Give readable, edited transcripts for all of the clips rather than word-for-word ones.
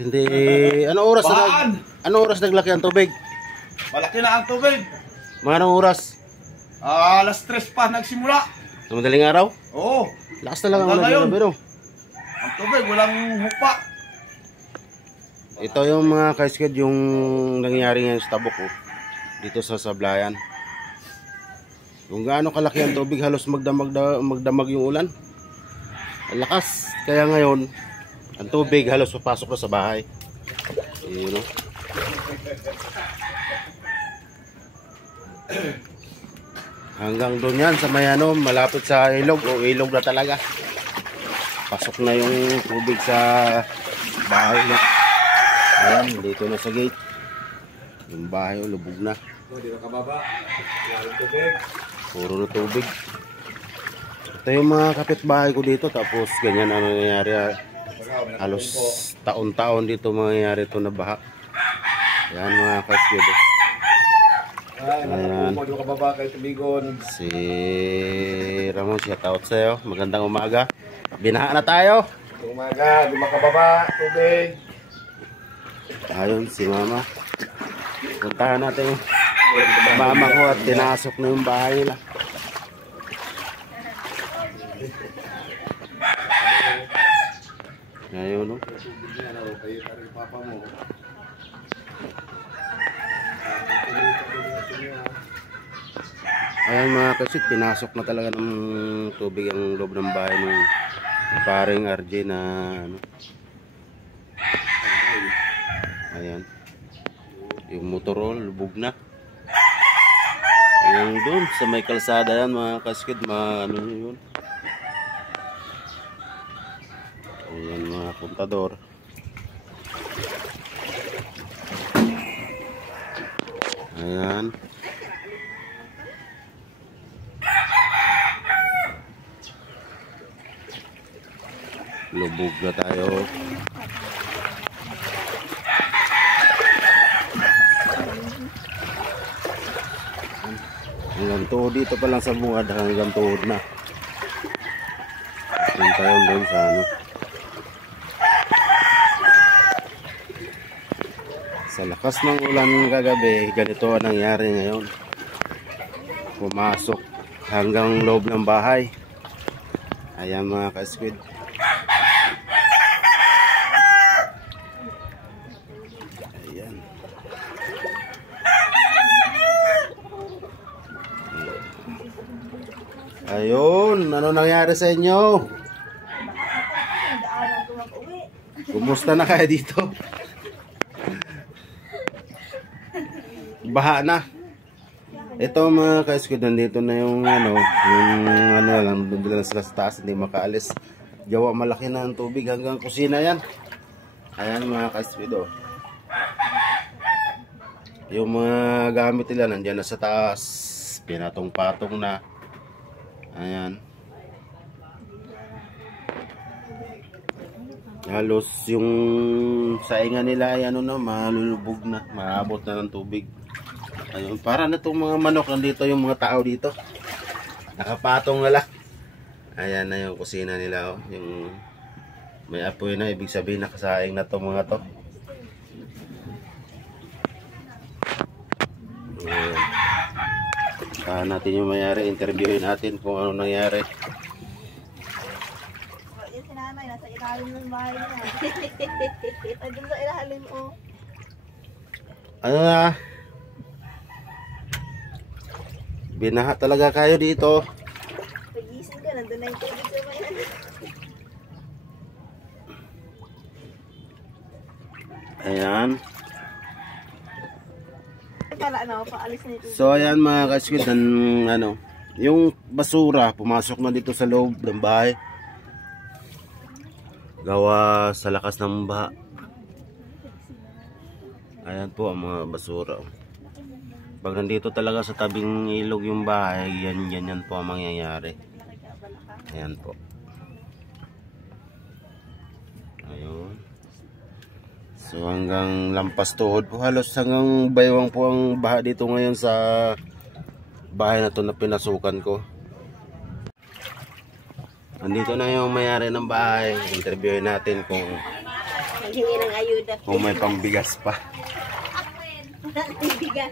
Hindi, ano oras naglaki ang tubig? Malaki na ang tubig. Mga anong oras? Alas 3 pa nagsimula. Sa madaling araw? Oo. Lakas talaga ang Hanggang ulan pero. Ang tubig, walang hupa. Ito yung mga kaisked yung nangyayari ngayon sa Tabuk dito sa Sablayan. Kung gaano kalaki ang tubig, halos magdamag yung ulan. Ang lakas. Kaya ngayon, ang tubig halos papasok na sa bahay. Yun o. Hanggang doon yan sa may ano, malapit sa ilog o ilog na talaga. Pasok na yung tubig sa bahay na. Ayan, dito na sa gate. Yung bahay lubog na. Hindi na kababa. Walang tubig. Puro na tubig. Ito yung mga kapitbahay ko dito. Tapos ganyan ang nangyayari. Halos taon-taon dito mangyayari ito na baha. Ayan mga kaisked. Ayan. Si Ramon, shout out sa'yo. Magandang umaga. Binaha na tayo. Umaga, di makababa, tubig. Ayun si mama. Puntahan natin yung mama ko at tinasok na yung bahay nila. Ayun no. Ayan mga kasit, pinasok na talaga ng tubig ang loob ng bahay ng paring RJ na ano. Ayan. Yung motorol, lubog na. Yung doon, sa may kalsada yan mga kaskid, ano yun. Ayan mga puntador. Ayan. Lubog na tayo. Hanggang tuhod dito pa lang sa bungad, hanggang tuhod na. Yung tayo doon sa ano. Sa lakas ng ulan kagabi, ganito ang nangyari ngayon. Pumasok hanggang loob ng bahay. Ayan mga ka-squid. Ayan. Ayun, ano nangyari sa inyo? Kumusta na kaya dito? Baha na. Ito mga ka-squid, nandito na yung ano lang, doon lang sila sa taas, hindi makaalis. Jawa, malaki na ang tubig hanggang kusina yan. Ayan mga ka-squid oh. Yung mga gamit nila nandiyan na sa taas, pinatong-patong na. Ayan. Halos yung saingan nila ay ano na, malulubog na, maabot na ng tubig. Ayun, para na itong mga manok, nandito yung mga tao dito. Nakapatong na lang. Ayan na yung kusina nila oh. Yung may apoy na, ibig sabihin nakasaing na itong mga to. Ayan. Saan natin yung mayari, interviewin natin kung ano nangyari. Yung sinanay, nasa ilalim ng bahay niya. Nandun sa ilalim oh. Ano na? Binaha talaga kayo dito. Pagising ka, nandun na yung tubig sa bayan. Ayan. Kala ano, paalis na ito. So ayan mga ka-squid, ano, yung basura pumasok na dito sa loob ng bahay. Gawa sa lakas ng baha. Ayan po ang mga basura. Pag nandito talaga sa tabing ilog yung bahay, yan po ang mangyayari. Ayan po. Ayun. So hanggang lampas tuhod po, halos hanggang baywang po ang baha dito ngayon sa bahay na to na pinasukan ko. Nandito na yung mayari ng bahay. Interviewin natin kung Maghingi ng ayuda. Kung may pambigas pa. Bigas.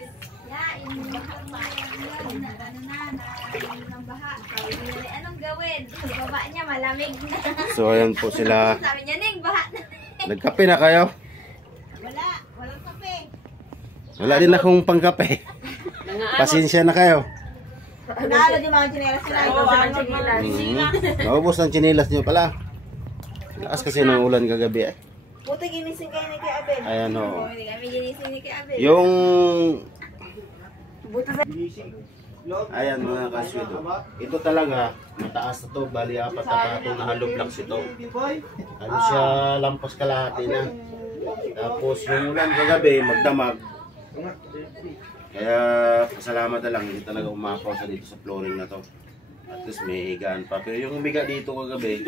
Anong gawin? Baba niya, malamig na. So ayan po sila. Sabi niya, Ning, baha na. Nagkape na kayo? Walang kape. Wala din akong pangkape. Pasensya na kayo. Nalo di mga chinelas sila. Ikaw sa mga chinelas. Naubos ang chinilas nyo pala. Lakas kasi ng ulan kagabi eh. Buti ginising kayo ni kay Abel. Ayan o. Hindi kami ginising ni kay Abel. Yung... Buti sa... Ayan mga kaswito. Ito talaga, mataas na to. Bali, 4 na patong na hollow blocks ito. Ano siya, lampas kalahati na. Tapos yung ulan kagabi, magdamag. Kaya pasalamat na lang, hindi talaga umapaw sa dito sa flooring na to. At least may higaan pa. Pero yung umiga dito kagabi,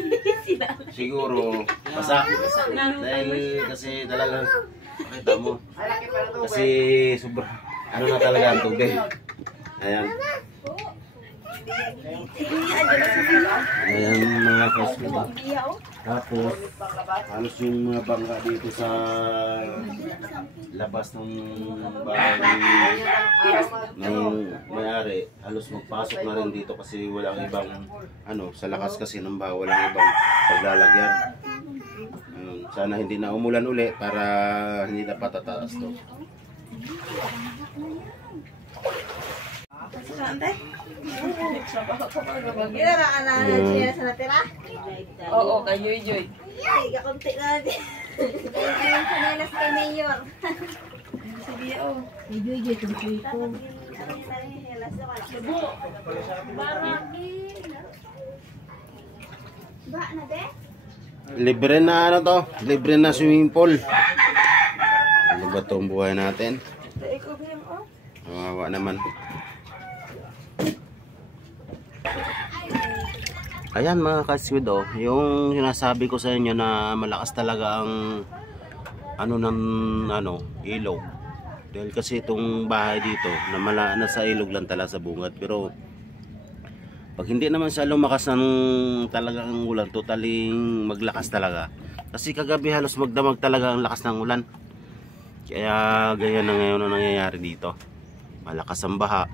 siguro basa. Dahil kasi talaga, makita mo. Kasi sobra, ano na talaga ang tubig. Ayan. Ayan mga kaswito. Tapos, halos yung mga bangka dito sa labas ng bahay ng may-ari, halos magpasok na rin dito kasi walang ibang, sa lakas kasi ng bahay, walang ibang paglalagyan. Sana hindi na umulan uli para hindi na patataas to. Ilan ang anak na chinelas na natira? Oo, kay Joy Joy. Ay, kakunti na natin. Yung chinelas kay Mayor. Ba na be? Libre na libre na swimming pool. Ano ba itong buhay natin? Kawawa naman. Ayan mga kaswid, yung sinasabi ko sa inyo na malakas talaga ang ilog. Dahil kasi itong bahay dito na nasa ilog lang talaga sa bungad, pero pag hindi naman siya lumakas ng talagang ulan, totaling maglakas talaga. Kasi kagabi halos magdamag talaga ang lakas ng ulan. Kaya ganyan na ngayon ang nangyayari dito. Malakas ang baha.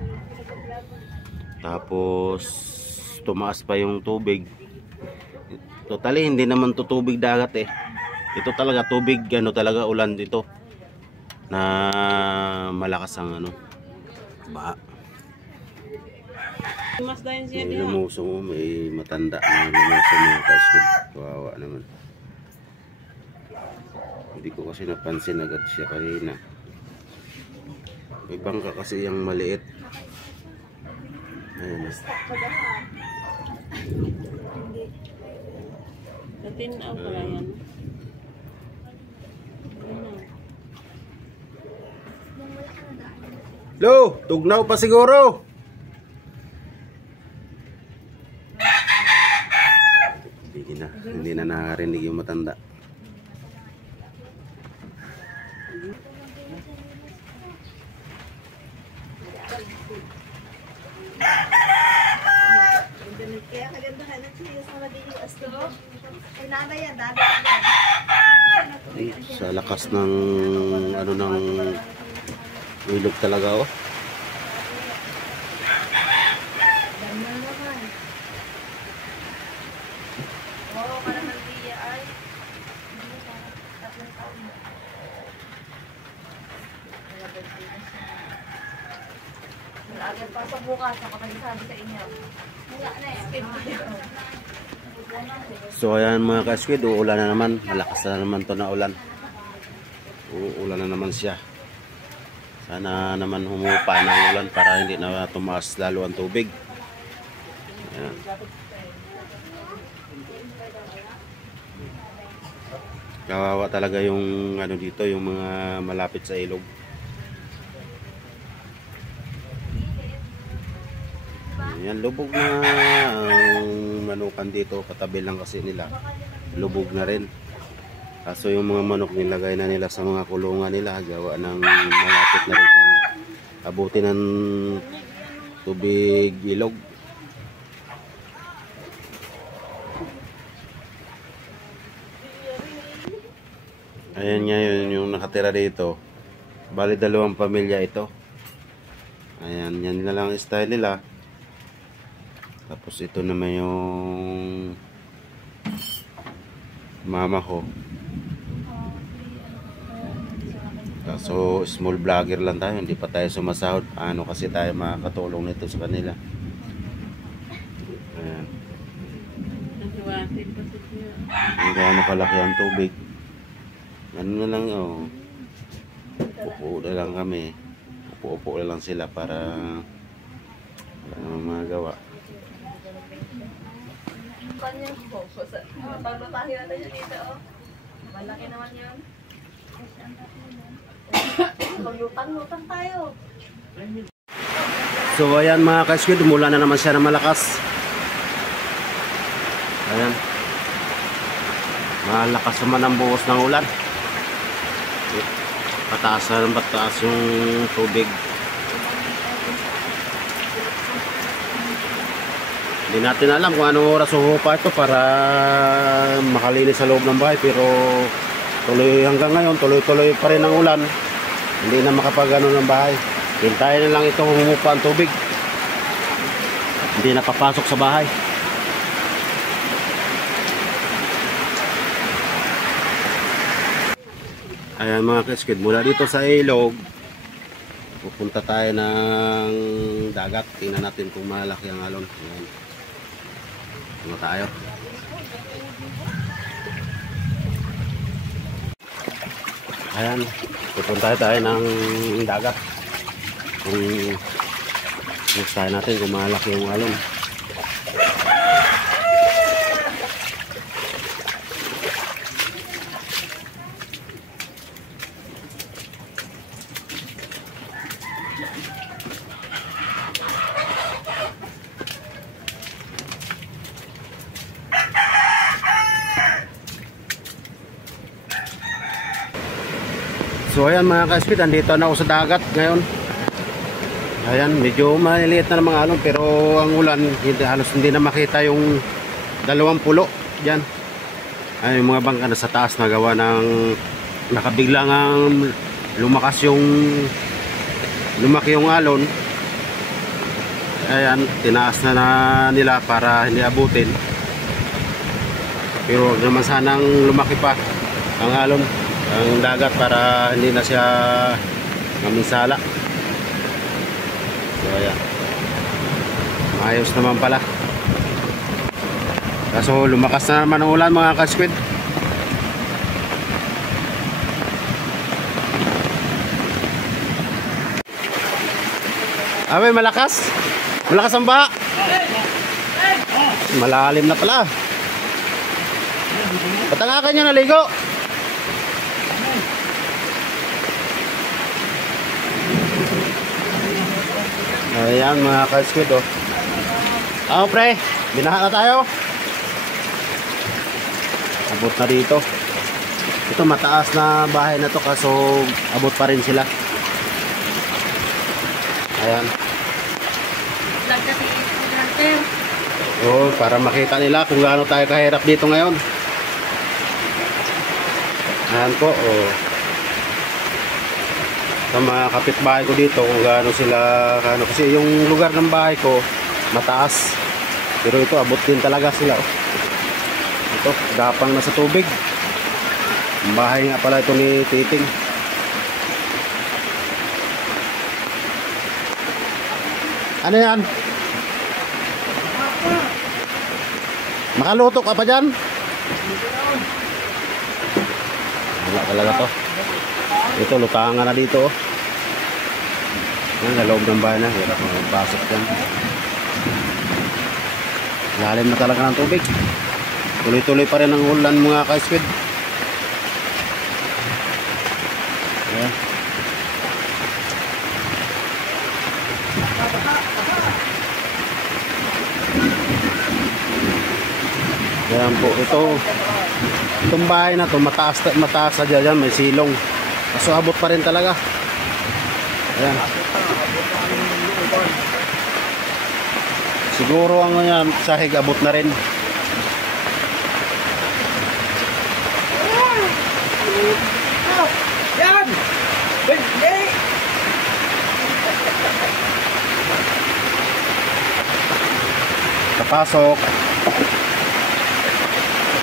Tapos tumaas pa yung tubig. Totally hindi naman to tubig dagat eh. Ito talaga tubig, talaga ulan dito. Na malakas ang baha. Mas dahil siya May diha. lumuso mo, may matanda na lumuso mga kaswid. Kawawa naman. Hindi ko kasi napansin agad siya kanina. May bangka kasi yung maliit. Ayan. Natinaw pala yan. Lo, tugnaw pa siguro. Hindi na nakarinig yung matanda. Kaya kagandahan ng chinelas na madilas to. Ay, nanay yan, dada yan. Sa lakas ng ng ilog talaga Ganda naman. Oo, parang nalbiya ay. Agad pa sa bukas, ako nagsabi sa inyo. Wala na eh. So ayan mga kaskwid, uulan na naman. Malakas na naman to na ulan. Uulan na naman siya. Sana naman humupa ng ulan para hindi na tumaas lalo ang tubig. Ayan. Kawawa talaga yung dito, yung mga malapit sa ilog. Yan, lubog na ang manukan dito, katabi lang kasi nila. Lubog na rin. Kaso yung mga manok nilagay na nila sa mga kulungan nila, gawa ng malapit na rin siyang abutin ng tubig ilog. Ayan ngayon yung nakatira dito. Bali 2 pamilya ito. Ayan, yan na lang ang style nila. Tapos ito naman yung mama ko. So small vlogger lang tayo, hindi pa tayo sumasahod. Ano kasi tayo makakatulong nito sa kanila. Ayan. Naghiwatin pa sa siya. Hindi gaano kalaki ang tubig. Ano na lang, oh. Upo na lang kami. Upo na lang sila para wala namang magagawa. Kanyang focus. Pagbatahin natin yun dito, oh. Malaki naman yun. Maglutang-lutang tayo. So ayan mga ka-squid, umulan na naman siya na malakas. Ayan. Malakas naman ang buhos ng ulan. Pataas yung tubig. Hindi natin alam kung anong oras uhupa ito para makalinis sa loob ng bahay, pero tuloy hanggang ngayon, tuloy-tuloy pa rin ang ulan. Hindi na makapagano ng bahay. Hintayin na lang ito humupa ang tubig. Hindi na papasok sa bahay. Ayan mga ka-squid, mula dito sa ilog pupunta tayo ng dagat. Tingnan natin kung malaki ang alon. Ayan. Ano tayo? Ayan, pupunta tayo ng dagat. Kung tayo natin kung malaki yung alon. So ayan mga ka-squid, andito na ako sa dagat ngayon. Ayan, medyo maliliit na ng mga alon, pero ang ulan, halos hindi na makita yung 20 dyan. Ay, yung mga bangka na sa taas na gawa ng nakabiglang lumaki yung alon. Ayan, tinaas na nila para hindi abutin. Pero huwag naman sanang lumaki pa ang alon, ang dagat, para hindi na siya maminsala. So ayan, maayos naman pala. Kaso lumakas na naman ang ulan mga ka-squid. Abe, malakas ang baha. Malalim na pala. Patangakan nyo naligo. Ayan mga ka-squid, oh. Pre, binaha na tayo. Abot na dito. Ito mataas na bahay na to, kaso abot pa rin sila. Ayan. Oh, para makita nila kung gaano tayo kahirap dito ngayon. Ayan po, oh. Sa mga kapitbahay ko dito kung gaano sila, kasi yung lugar ng bahay ko mataas, pero ito abot din talaga sila, oh. Ito, gapang na sa tubig. Ang bahay nga pala ito ni Titing. Ano yan? Makalutok ka pa dyan? Wala talaga to. Ito, lutangan na dito, oh. Yan, sa loob ng bahay na. Hirap magpasok dyan. Lalim na talaga ng tubig. Tuloy-tuloy pa rin ang ulan mga ka-squid. Ayan. Ayan po, itong bahay na to mataas sa dyan, may silong. Kaso abot pa rin talaga. Ayan. Siguro ang sahig abot na rin. papasok.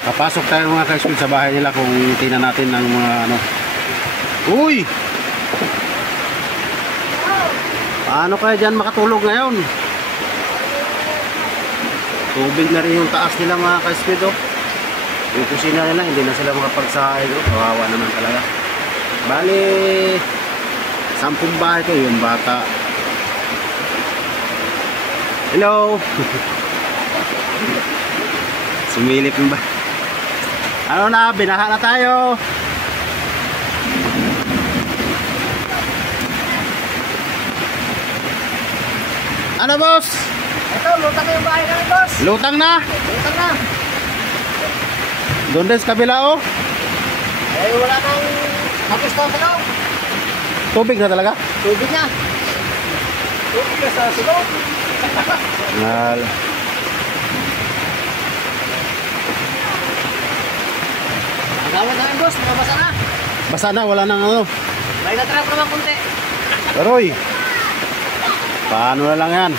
Papasok tayo mga ka-school sa bahay nila kung tingnan natin ng mga ano. Uy! Paano kaya dyan makatulog ngayon? Tubig na rin yung taas nila mga ka-school oh. Yung kusina nila hindi na sila makapagsahay oh. Kawawa naman talaga. Bali 10 bahay ko yung bata. Hello! Sumilip yung ba? Ano na, binaha na tayo! Ano boss? Ito, lutang na yung bahay namin, boss. Lutang na? Lutang na. Doon din sa kabila oh. Eh, wala nang hapos to sa loob. Tubig na talaga? Tubig na. Tubig na sa sulok. Ngal. Ang gamit namin, boss. Nabasa na. Basa na, wala nang ano. May natrap naman kunti. Aroy! Paano na lang yan?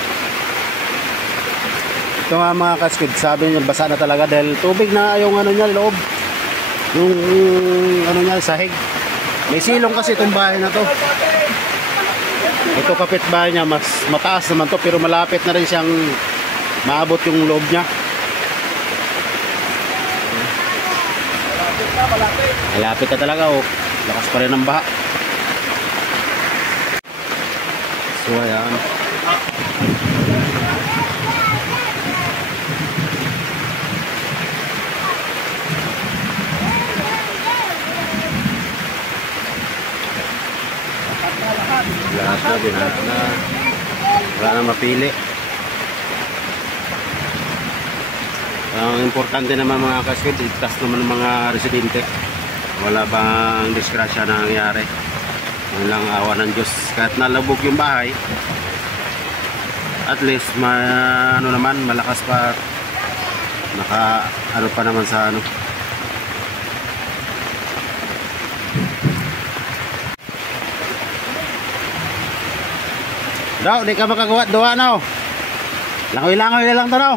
Ito nga mga kaskid, sabi niya basa na talaga dahil tubig na yung ano niya, loob. Yung ano niya, sahig. May silong kasi itong bahay na to. Ito kapitbahay niya, mas mataas naman to pero malapit na rin siyang maabot yung loob niya. Malapit na talaga oh. Lakas pa rin ang baha. So ayan. Lahat na, binahat na. Wala na mapili. Ang importante naman mga kaskid, itas naman ng mga residente. Wala bang disgrasya na nangyari. Walang awa ng Diyos. Kahit nalabog yung bahay, at least ano naman, malakas pa. Naka ano pa naman sa ano. Daw, di ka makagawa doa na oh. Langoy-langoy na lang to no.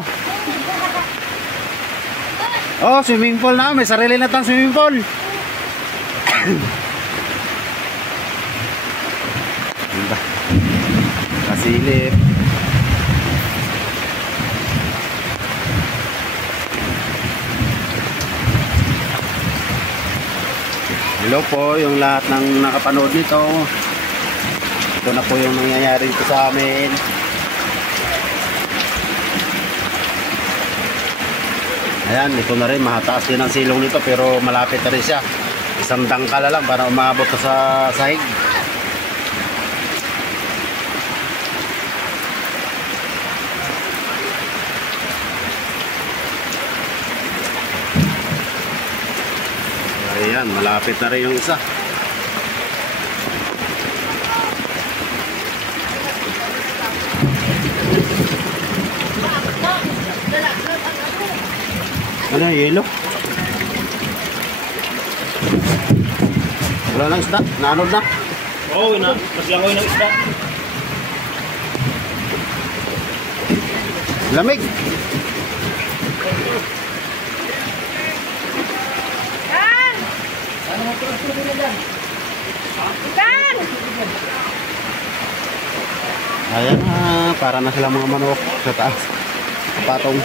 Oh, swimming pool na, may sarili na tang swimming pool. Diba? Kasilip. Hello po yung lahat ng nakapanood nito. Ito na po yung nangyayari dito sa amin. Ayan, ito na rin, mahataas din ang silong nito pero malapit na rin siya. Isang dangkala lang para umabot na sa sahig. Ayan, malapit na rin yung isa. Ano yung yelo? Wala lang isda, naanod na. Oo, mas langoy ng isda. Lamig. Ayan na, para na sila mga manok sa taas. Patong.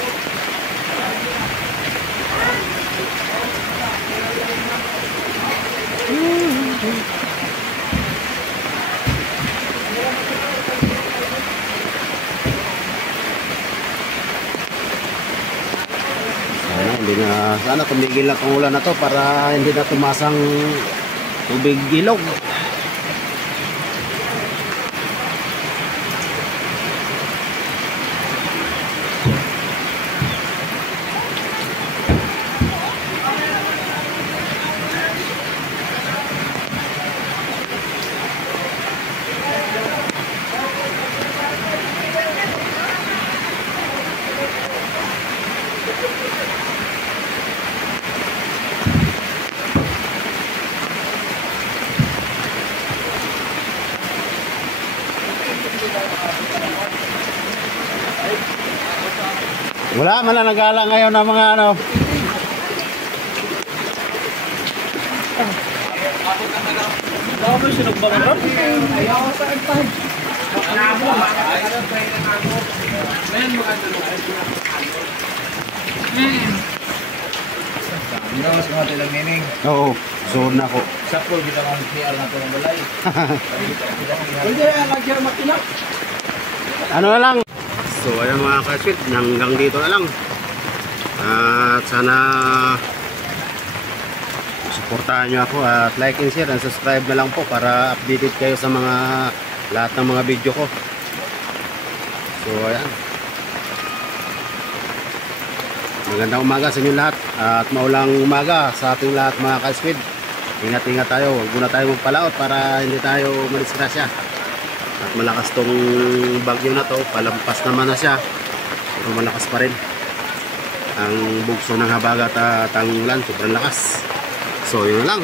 Hindi na, sana tumigil na itong ulan na to para hindi na tumasang tubig ilog. Wala man na nagala ngayon ng mga ano. Dami siya nagbangan. Hindi mas mga tilang meaning. Oo, zone na ko. Sa pool, kita kong PR na ito ng balay. Ano na lang. So ayan mga ka-sweet, hanggang dito na lang. At sana suportahan nyo ako at like and share and subscribe na lang po para updated kayo sa mga lahat ng mga video ko. So ayan. Magandang umaga sa inyo lahat at maulang umaga sa ating lahat mga ka-squid. Ingat-ingat tayo, huwag muna tayo magpalaot para hindi tayo madisgrasya. At malakas tong bagyo na to, palampas naman na siya pero malakas pa rin ang bugso ng habagat at ang ulan, sobrang lakas. So yun na lang.